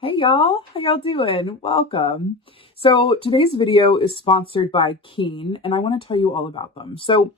Hey y'all, how y'all doing? Welcome. So today's video is sponsored by Keen, and I want to tell you all about them. So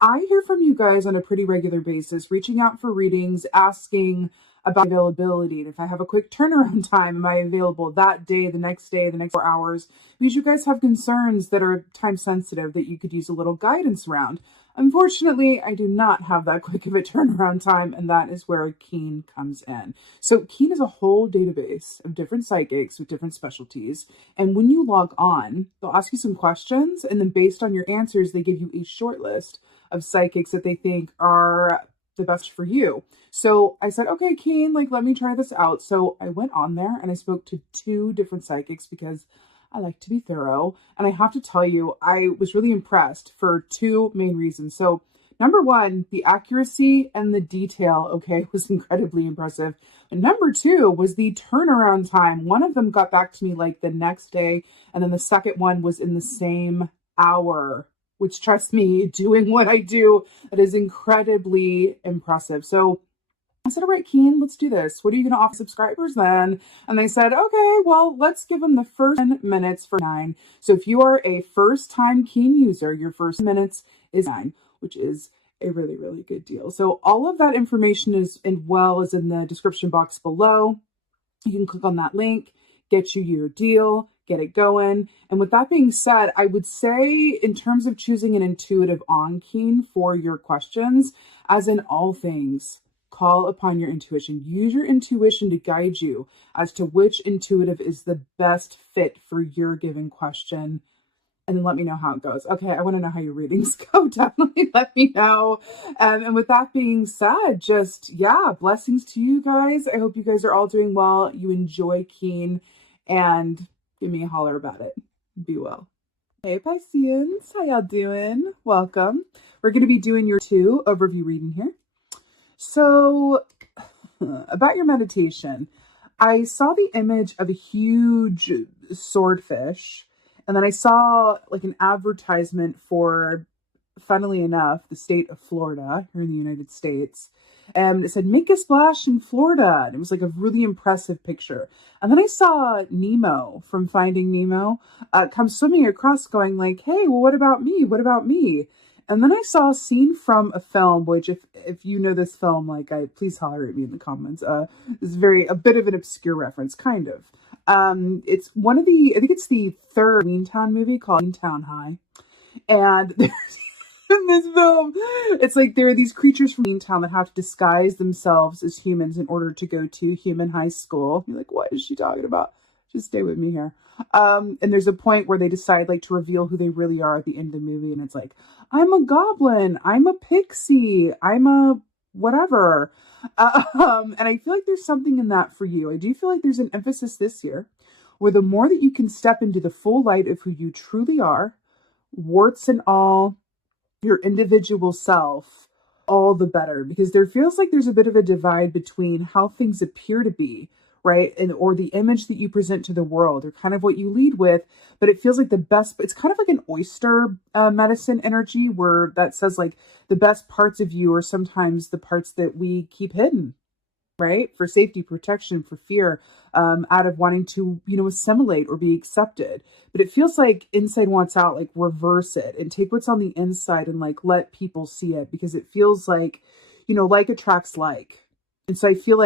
I hear from you guys on a pretty regular basis, reaching out for readings, asking about availability. And if I have a quick turnaround time, am I available that day, the next 4 hours? Because you guys have concerns that are time sensitive that you could use a little guidance around. Unfortunately, I do not have that quick of a turnaround time, and that is where Keen comes in. So Keen is a whole database of different psychics with different specialties. And when you log on, they'll ask you some questions, and then based on your answers, they give you a short list of psychics that they think are the best for you. So I said, okay, Keen, let me try this out. So I went on there and I spoke to 2 different psychics because I like to be thorough. And I have to tell you, I was really impressed for 2 main reasons. So number 1, the accuracy and the detail, okay, was incredibly impressive. And number 2 was the turnaround time. One of them got back to me the next day, and then the second one was in the same hour, which, trust me, doing what I do, that is incredibly impressive. So I said, all right, Keen, let's do this. What are you going to offer subscribers then? And they said, okay, well, let's give them the first 10 minutes for $9. So if you are a first-time Keen user, your first minutes is $9, which is a really, really good deal. So all of that information is in the description box below. You can click on that link, get you your deal, get it going. And with that being said, I would say in terms of choosing an intuitive on Keen for your questions, as in all things, call upon your intuition. Use your intuition to guide you as to which intuitive is the best fit for your given question. And then let me know how it goes. Okay, I want to know how your readings go. Definitely let me know. And with that being said, blessings to you guys. I hope you guys are all doing well. You enjoy Keen, and give me a holler about it. Be well. Hey Pisces, how y'all doing? Welcome. We're going to be doing your 2 overview reading here. So about your meditation, I saw the image of a huge swordfish, and then I saw an advertisement for, funnily enough, the state of Florida here in the United States. And it said, make a splash in Florida. And it was a really impressive picture. And then I saw Nemo from Finding Nemo come swimming across going hey, well, what about me? What about me? And then I saw a scene from a film, which if you know this film, please holler at me in the comments. It's a bit of an obscure reference, kind of. It's I think it's the 3rd Town movie called Town High. And there's in this film, it's there are these creatures from Town that have to disguise themselves as humans in order to go to human high school. You're what is she talking about? Just stay with me here. And there's a point where they decide to reveal who they really are at the end of the movie, and it's I'm a goblin, I'm a pixie, I'm a whatever. And I feel there's something in that for you. I do feel there's an emphasis this year where the more that you can step into the full light of who you truly are, warts and all, your individual self, all the better, because there feels there's a bit of a divide between how things appear to be, right? Or the image that you present to the world, or kind of what you lead with, but it feels the best, it's kind of an oyster medicine energy where that says the best parts of you are sometimes the parts that we keep hidden, right? For safety, protection, for fear, out of wanting to, assimilate or be accepted. But it feels inside wants out, reverse it and take what's on the inside and let people see it, because it feels like attracts like. And so I feel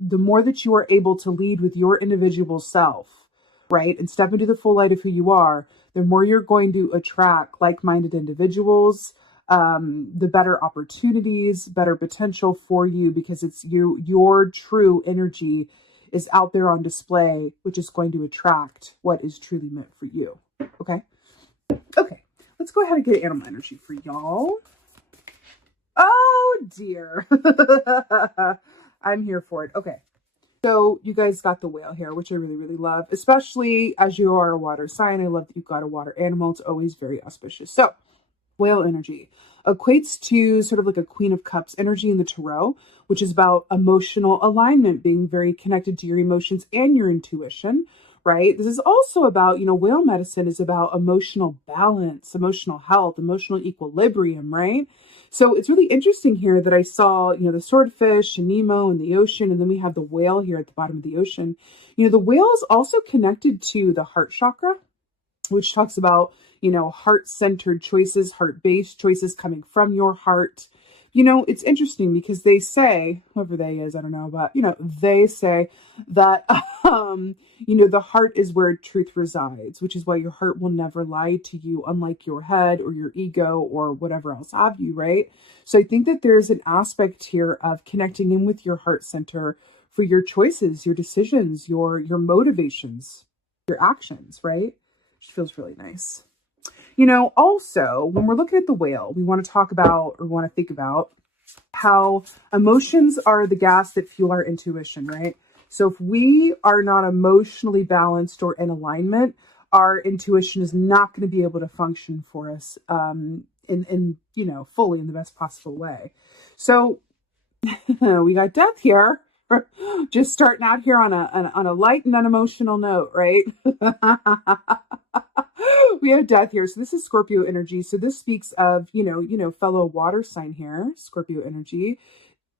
the more that you are able to lead with your individual self, right, and step into the full light of who you are, the more you're going to attract like-minded individuals, the better opportunities, better potential for you, because it's your true energy is out there on display, which is going to attract what is truly meant for you. Okay? Okay, let's go ahead and get animal energy for y'all. Oh, dear. I'm here for it. Okay. So you guys got the whale here, which I really, really love, especially as you are a water sign. I love that you've got a water animal. It's always very auspicious. So whale energy equates to sort of a Queen of Cups energy in the tarot, which is about emotional alignment, being very connected to your emotions and your intuition, right? This is also about, whale medicine is about emotional balance, emotional health, emotional equilibrium, right? So it's really interesting here that I saw, the swordfish and Nemo in the ocean, and then we have the whale here at the bottom of the ocean. The whale is also connected to the heart chakra, which talks about, heart-centered choices, heart-based choices coming from your heart. It's interesting because they say, whoever they is, I don't know, but, they say that, the heart is where truth resides, which is why your heart will never lie to you, unlike your head or your ego or whatever else have you, right? So I think that there's an aspect here of connecting in with your heart center for your choices, your decisions, your motivations, your actions, right? Which feels really nice. Also, when we're looking at the whale, we want to talk about or want to think about how emotions are the gas that fuel our intuition, right? So if we are not emotionally balanced or in alignment, our intuition is not going to be able to function for us fully in the best possible way. So we got death here. Just starting out here on a light and unemotional note, right? We have death here. So this is Scorpio energy. So this speaks of, fellow water sign here, Scorpio energy,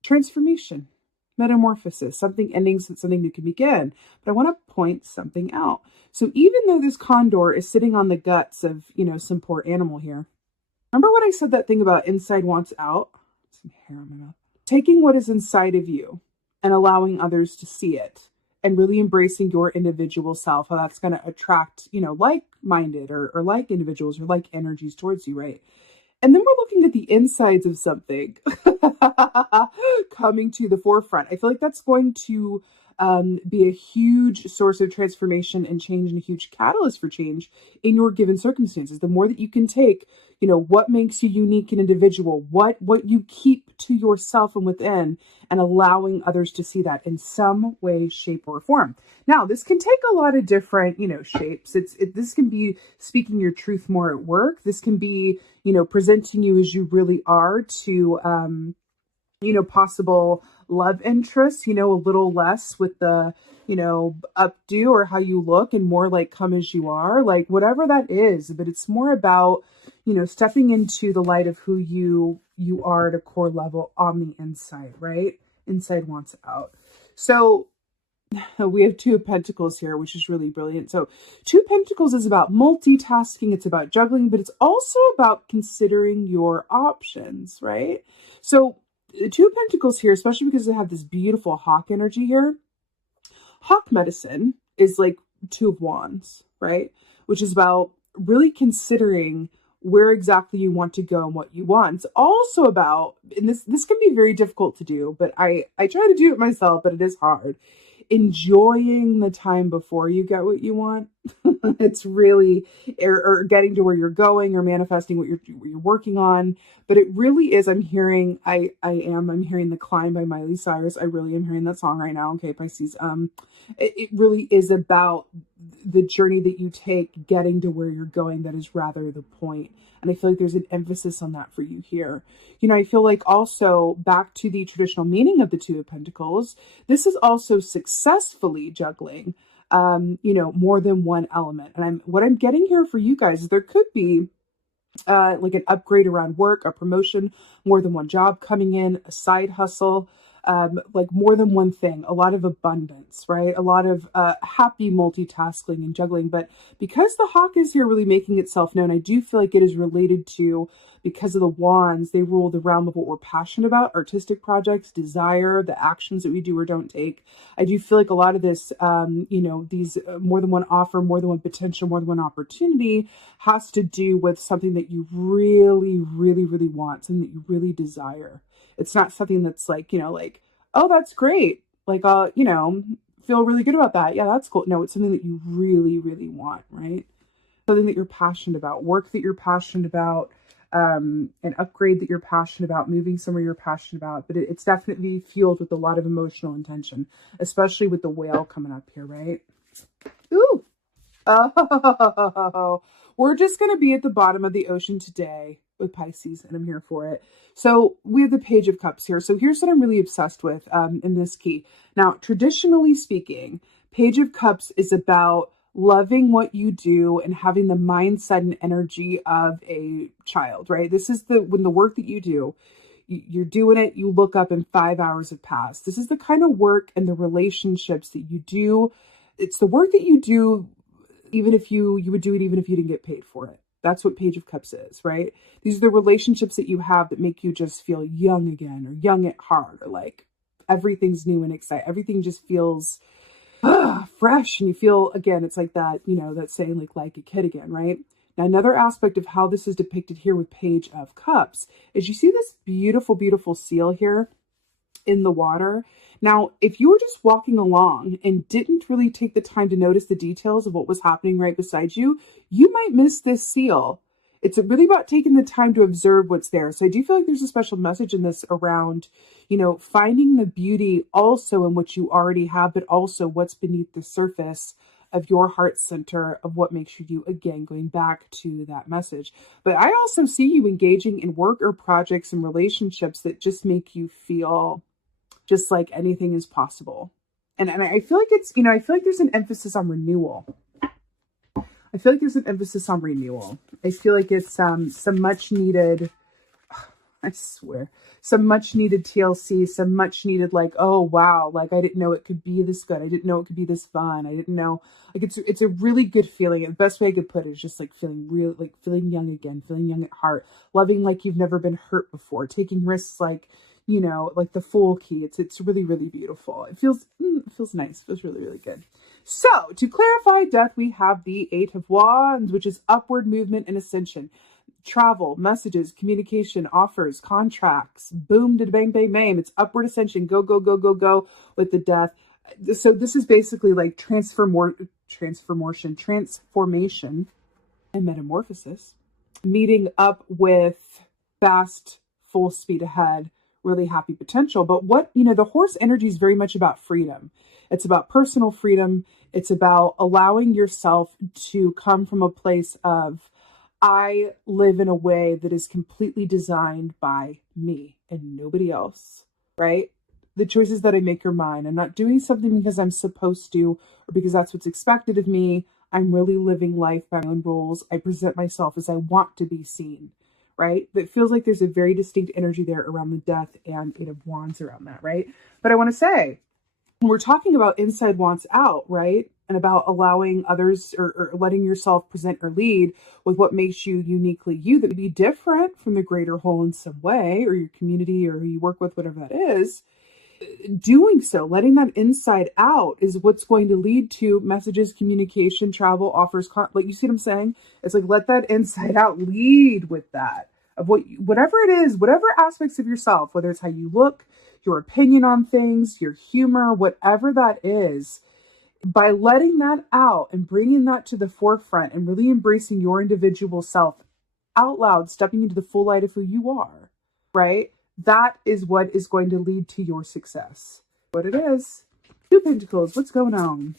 transformation, metamorphosis, something ending so that something new can begin. But I want to point something out. So even though this condor is sitting on the guts of, some poor animal here, remember when I said that thing about inside wants out? Some hair on my mouth. Taking what is inside of you and allowing others to see it and really embracing your individual self, how that's going to attract, like-minded or like individuals or like energies towards you, right? And then we're looking at the insides of something coming to the forefront. I feel like that's going to be a huge source of transformation and change and a huge catalyst for change in your given circumstances. The more that you can take, what makes you unique and individual, what you keep to yourself and within, and allowing others to see that in some way, shape, or form. Now, this can take a lot of different, shapes. This can be speaking your truth more at work. This can be, presenting you as you really are to, possible love interests, a little less with the, updo or how you look and more like come as you are, like whatever that is. But it's more about, stepping into the light of who you are at a core level on the inside, right? Inside wants out. So we have Two of Pentacles here, which is really brilliant. So Two of Pentacles is about multitasking. It's about juggling, but it's also about considering your options, right? So the Two of Pentacles here, especially because they have this beautiful hawk energy here. Hawk medicine is like Two of Wands, right? Which is about really considering where exactly you want to go and what you want. It's also about, and this can be very difficult to do, but I try to do it myself, but it is hard. Enjoying the time before you get what you want. It's really, or getting to where you're going or manifesting what you're working on. But it really is, I'm hearing The Climb by Miley Cyrus. I really am hearing that song right now. Okay, Pisces. It really is about the journey that you take getting to where you're going. That is rather the point. And I feel like there's an emphasis on that for you here. I feel like also back to the traditional meaning of the Two of Pentacles, this is also successfully juggling, more than one element. And what I'm getting here for you guys is there could be like an upgrade around work, a promotion, more than one job coming in, a side hustle, like more than one thing, a lot of abundance, right? A lot of happy multitasking and juggling. But because the hawk is here really making itself known, I do feel like it is related to, because of the wands, they rule the realm of what we're passionate about, artistic projects, desire, the actions that we do or don't take. I do feel like a lot of this, these more than one offer, more than one potential, more than one opportunity has to do with something that you really, really, really want, something that you really desire. It's not something that's like, oh, that's great. Like, feel really good about that. Yeah, that's cool. No, it's something that you really, really want, right? Something that you're passionate about, work that you're passionate about, an upgrade that you're passionate about, moving somewhere you're passionate about. But it's definitely fueled with a lot of emotional intention, especially with the whale coming up here, right? Ooh. Oh, we're just going to be at the bottom of the ocean today with Pisces, and I'm here for it. So we have the Page of Cups here. So here's what I'm really obsessed with in this key. Now, traditionally speaking, Page of Cups is about loving what you do and having the mindset and energy of a child, right? This is when the work that you do, you're doing it, you look up and 5 hours have passed. This is the kind of work and the relationships that you do. It's the work that you do, even if you would do it even if you didn't get paid for it. That's what Page of Cups is, right? These are the relationships that you have that make you just feel young again, or young at heart, or like everything's new and exciting. Everything just feels fresh, and you feel, again, it's like that, that saying, like a kid again, right? Now, another aspect of how this is depicted here with Page of Cups is you see this beautiful, beautiful seal here in the water. Now, if you were just walking along and didn't really take the time to notice the details of what was happening right beside you, you might miss this seal. It's really about taking the time to observe what's there. So I do feel like there's a special message in this around, finding the beauty also in what you already have, but also what's beneath the surface of your heart center of what makes you you, again, going back to that message. But I also see you engaging in work or projects and relationships that just make you feel just like anything is possible. And I feel like it's, I feel like there's an emphasis on renewal. I feel like it's some much needed, I swear, some much needed TLC, some much needed, like, oh wow, like I didn't know it could be this good. I didn't know it could be this fun. I didn't know, like it's a really good feeling. And the best way I could put it is just like feeling real, like feeling young again, feeling young at heart, loving like you've never been hurt before, taking risks like, like the Fool key. It's really, really beautiful. It feels nice. It feels really, really good. So to clarify death, we have the Eight of Wands, which is upward movement and ascension. Travel, messages, communication, offers, contracts, boom, da bang, bang, bang. It's upward ascension, go, go, go, go, go with the death. So this is basically like transformation and metamorphosis, meeting up with fast, full speed ahead, really happy potential. But what, the horse energy is very much about freedom. It's about personal freedom. It's about allowing yourself to come from a place of, I live in a way that is completely designed by me and nobody else, right? The choices that I make are mine. I'm not doing something because I'm supposed to or because that's what's expected of me. I'm really living life by my own rules. I present myself as I want to be seen, right? But it feels like there's a very distinct energy there around the death and Eight of Wands around that, right? But I want to say, when we're talking about inside wants out, right? And about allowing others or letting yourself present or lead with what makes you uniquely you, that would be different from the greater whole in some way, or your community, or who you work with, whatever that is. Doing so, letting that inside out, is what's going to lead to messages, communication, travel, offers. Like, you see what I'm saying? It's like, let that inside out lead with that of whatever it is, whatever aspects of yourself, whether it's how you look, your opinion on things, your humor, whatever that is. By letting that out and bringing that to the forefront and really embracing your individual self out loud, stepping into the full light of who you are, right? That is what is going to lead to your success. What it is. Two Pentacles. What's going on?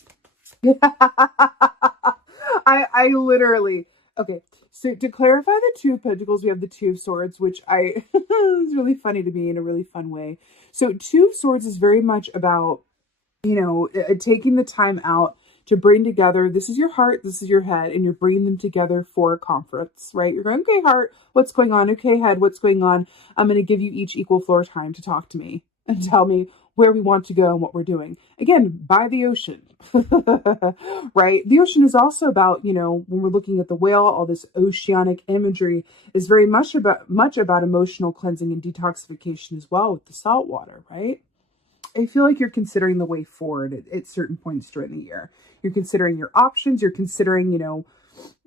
I literally, okay. So to clarify the Two of Pentacles, we have the Two of Swords, which is really funny to me in a really fun way. So Two of Swords is very much about, taking the time out to bring together, this is your heart, this is your head, and you're bringing them together for a conference, right? You're going, okay, heart, what's going on? Okay, head, what's going on? I'm going to give you each equal floor time to talk to me and tell me where we want to go and what we're doing. Again, by the ocean, right? The ocean is also about, when we're looking at the whale, all this oceanic imagery is very much about emotional cleansing and detoxification as well with the salt water, right? I feel like you're considering the way forward at certain points during the year. You're considering your options. You're considering,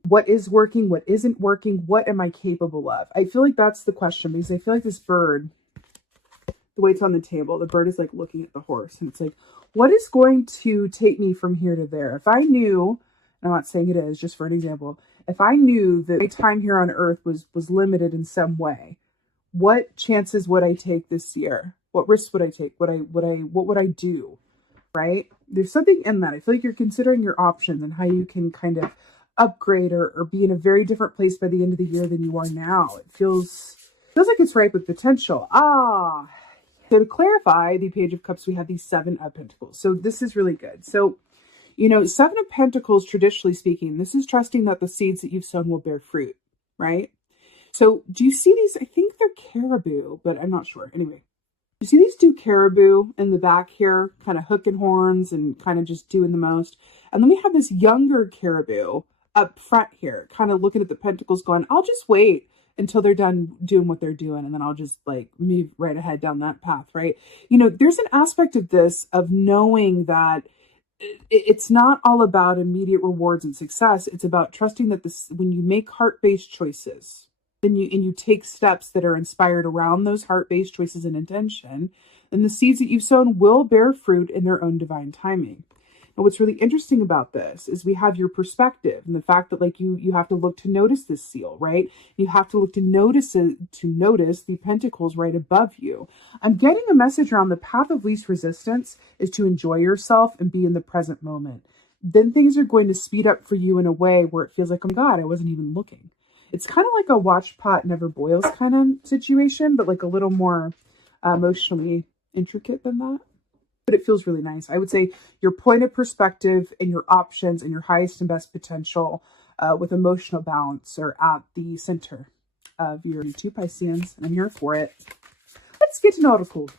what is working, what isn't working, what am I capable of? I feel like that's the question, because I feel like this bird, the way it's on the table, the bird is like looking at the horse, and it's like, what is going to take me from here to there? If I knew, I'm not saying it is, just for an example, if I knew that my time here on earth was limited in some way, what chances would I take this year? What risks would I take? What would I do? Right? There's something in that. I feel like you're considering your options and how you can kind of upgrade or be in a very different place by the end of the year than you are now. It feels like it's ripe with potential. So to clarify the Page of Cups, we have the Seven of Pentacles. So this is really good. So, You know, Seven of Pentacles, traditionally speaking, this is trusting that the seeds that you've sown will bear fruit, right? So do you see these? I think they're caribou, but I'm not sure. Anyway, you see these two caribou in the back here, kind of hooking horns and kind of just doing the most. And then we have this younger caribou up front here, kind of looking at the pentacles going, I'll just wait until they're done doing what they're doing, and then I'll just like move right ahead down that path, right? You know, there's an aspect of this of knowing that it's not all about immediate rewards and success. It's about trusting that this, when you make heart-based choices, and you take steps that are inspired around those heart-based choices and intention, then the seeds that you've sown will bear fruit in their own divine timing. And what's really interesting about this is we have your perspective and the fact that like you have to look to notice this seal, right? You have to look to notice the pentacles right above you. I'm getting a message around the path of least resistance is to enjoy yourself and be in the present moment. Then things are going to speed up for you in a way where it feels like, oh my God, I wasn't even looking. It's kind of like a watch pot never boils kind of situation, but like a little more emotionally intricate than that. But it feels really nice. I would say your point of perspective and your options and your highest and best potential with emotional balance are at the center of your two Pisceans, and I'm here for it. Let's get an oracle.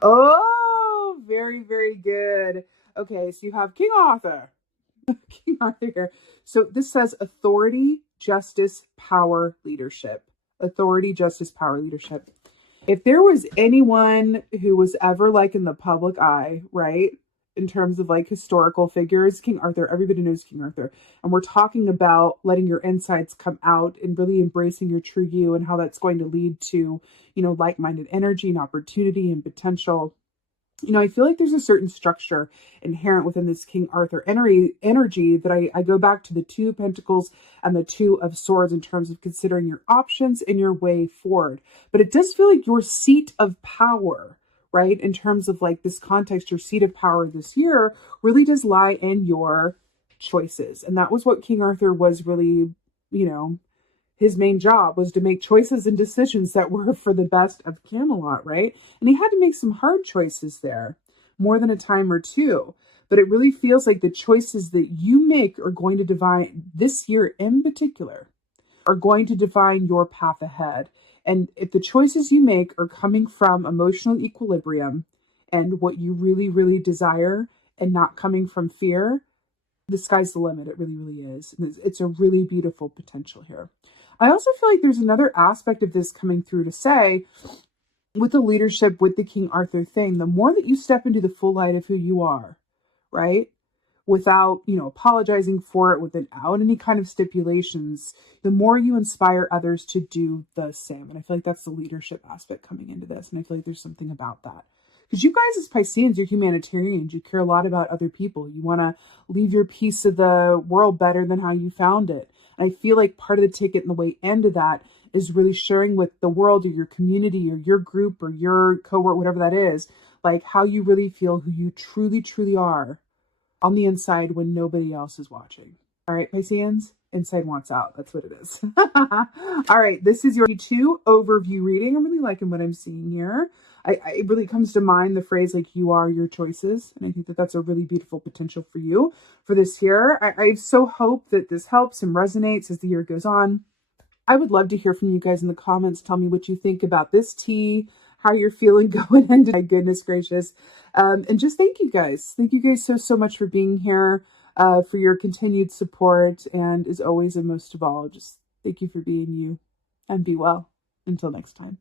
Oh, very, very good. Okay, so you have King Arthur. King Arthur here. So this says authority, justice, power, leadership. Authority, justice, power, leadership. If there was anyone who was ever like in the public eye, right, in terms of like historical figures, King Arthur, everybody knows King Arthur. And we're talking about letting your insights come out and really embracing your true you and how that's going to lead to, you know, like-minded energy and opportunity and potential. You know, I feel like there's a certain structure inherent within this King Arthur energy that I go back to the Two of Pentacles and the Two of Swords in terms of considering your options and your way forward. But it does feel like your seat of power, right? In terms of like this context, your seat of power this year really does lie in your choices. And that was what King Arthur was really, you know, his main job was to make choices and decisions that were for the best of Camelot, right? And he had to make some hard choices there, more than a time or two. But it really feels like the choices that you make are going to define, this year in particular, are going to define your path ahead. And if the choices you make are coming from emotional equilibrium and what you really, really desire and not coming from fear, the sky's the limit. It really, really is. And it's a really beautiful potential here. I also feel like there's another aspect of this coming through to say, with the leadership, with the King Arthur thing, the more that you step into the full light of who you are, right? Without, you know, apologizing for it, without any kind of stipulations, the more you inspire others to do the same. And I feel like that's the leadership aspect coming into this. And I feel like there's something about that. Because you guys as Pisceans, you're humanitarians. You care a lot about other people. You want to leave your piece of the world better than how you found it. And I feel like part of the ticket and the way into that is really sharing with the world or your community or your group or your cohort, whatever that is, like how you really feel, who you truly, truly are on the inside when nobody else is watching. All right, Pisceans, inside wants out. That's what it is. All right, this is your 2 overview reading. I'm really liking what I'm seeing here. It really comes to mind the phrase like you are your choices. And I think that that's a really beautiful potential for you for this year. I so hope that this helps and resonates as the year goes on. I would love to hear from you guys in the comments. Tell me what you think about this tea, how you're feeling going into, my goodness gracious. And just thank you guys. Thank you guys so much for being here, for your continued support. And as always, and most of all, just thank you for being you, and be well. Until next time.